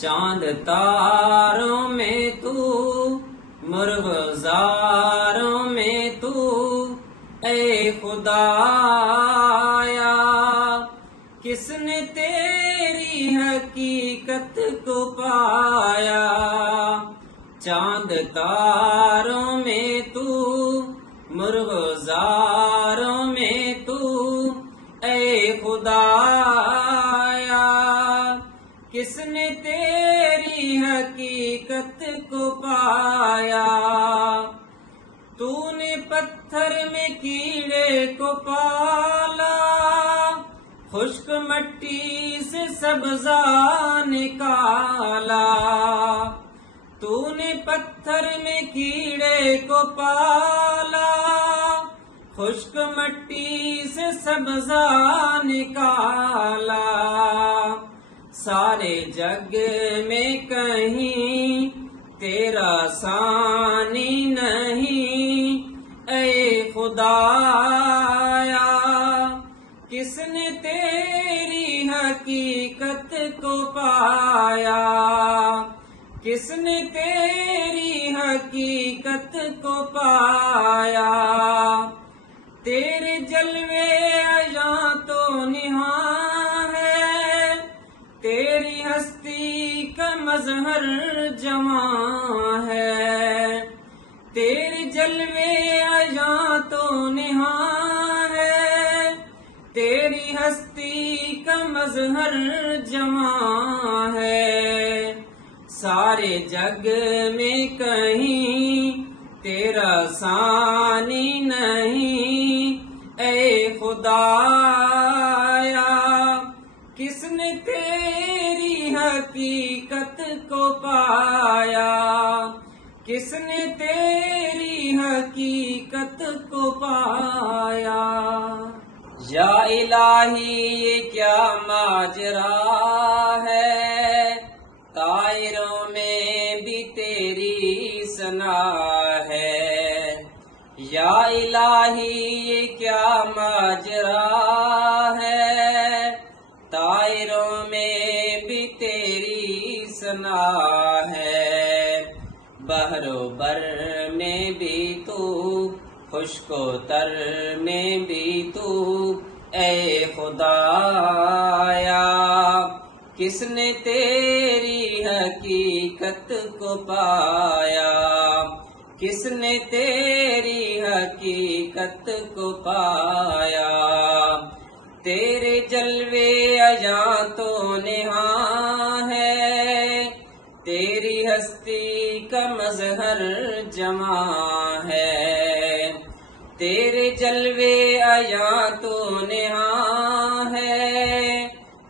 چاند تاروں میں تو، مرغزاروں میں تو، اے خدایا کس نے تیری حقیقت کو پایا؟ چاند تاروں میں تو، مرغزاروں میں تو، اے خدایا کس نے تیری حقیقت کو پایا؟ تو نے پتھر میں کیڑے کو پالا، خشک مٹی سے سبزہ نکالا۔ تو نے پتھر میں کیڑے کو پالا، خشک مٹی سے سبزہ نکالا۔ سارے جگ میں کہیں تیرا ثانی نہیں، اے خدایا کس نے تیری حقیقت کو پایا؟ کس نے تیری حقیقت کو پایا؟ تیرے جلوے عیاں تو نہاں ہے، تیری ہستی کا مظہر جواں ہے۔ تیرے جلوے عیاں تو نہاں ہے، تیری ہستی کا مظہر جواں ہے۔ سارے جگ میں کہیں تیرا ثانی نہیں، اے خدایا کس نے تیری حقیقت کو پایا؟ کس نے تیری حقیقت کو پایا؟ یا الہی یہ کیا ماجرا ہے، طائروں میں بھی تیری ثنا ہے۔ یا الہی یہ کیا ماجرا ہے، طائروں میں بھی تیری ثنا ہے۔ بحر و بر میں بھی تو، خشک و تر میں بھی تو، اے خدایا کس نے تیری حقیقت کو پایا؟ کس نے تیری حقیقت کو پایا؟ تیرے جلوے عیاں تو نہاں ہے، تیری ہستی کا مظہر جواں ہے۔ تیرے جلوے عیاں تو نہاں ہے،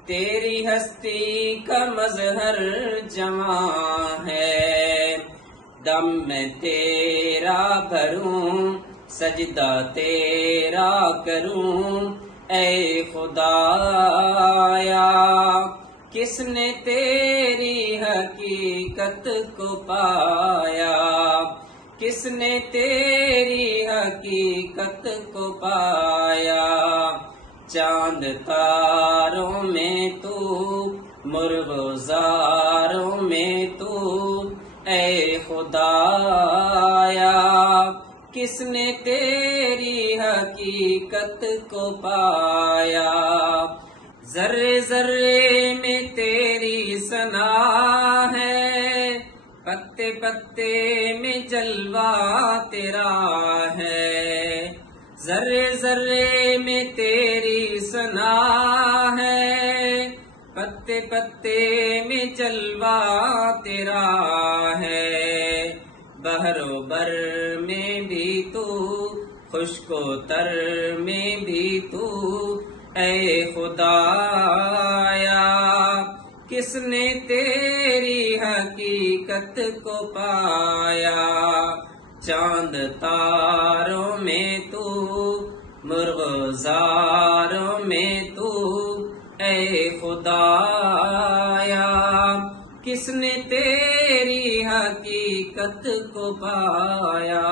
تیری ہستی کا مظہر جواں ہے۔ دم میں تیرا بھروں، سجدہ تیرا کروں، اے خدایا کس نے تیری حقیقت کو پایا؟ کس نے تیری حقیقت کو پایا؟ چاند تاروں میں تو، مرغزاروں میں تو، اے خدایا کس نے تیری حقیقت کو پایا؟ ذرے ذرے میں تیری ثنا ہے، پتے پتے میں جلوہ تیرا ہے۔ ذرے ذرے میں تیری ثنا ہے، پتے پتے میں جلوہ تیرا ہے۔ بحر و بر میں بھی تو، خشک و تر میں بھی تو، اے خدایا کس نے تیری حقیقت کو پایا؟ چاند تاروں میں تو، مرغزاروں میں تو، اے خدایا کس نے تیری حقیقت کو پایا؟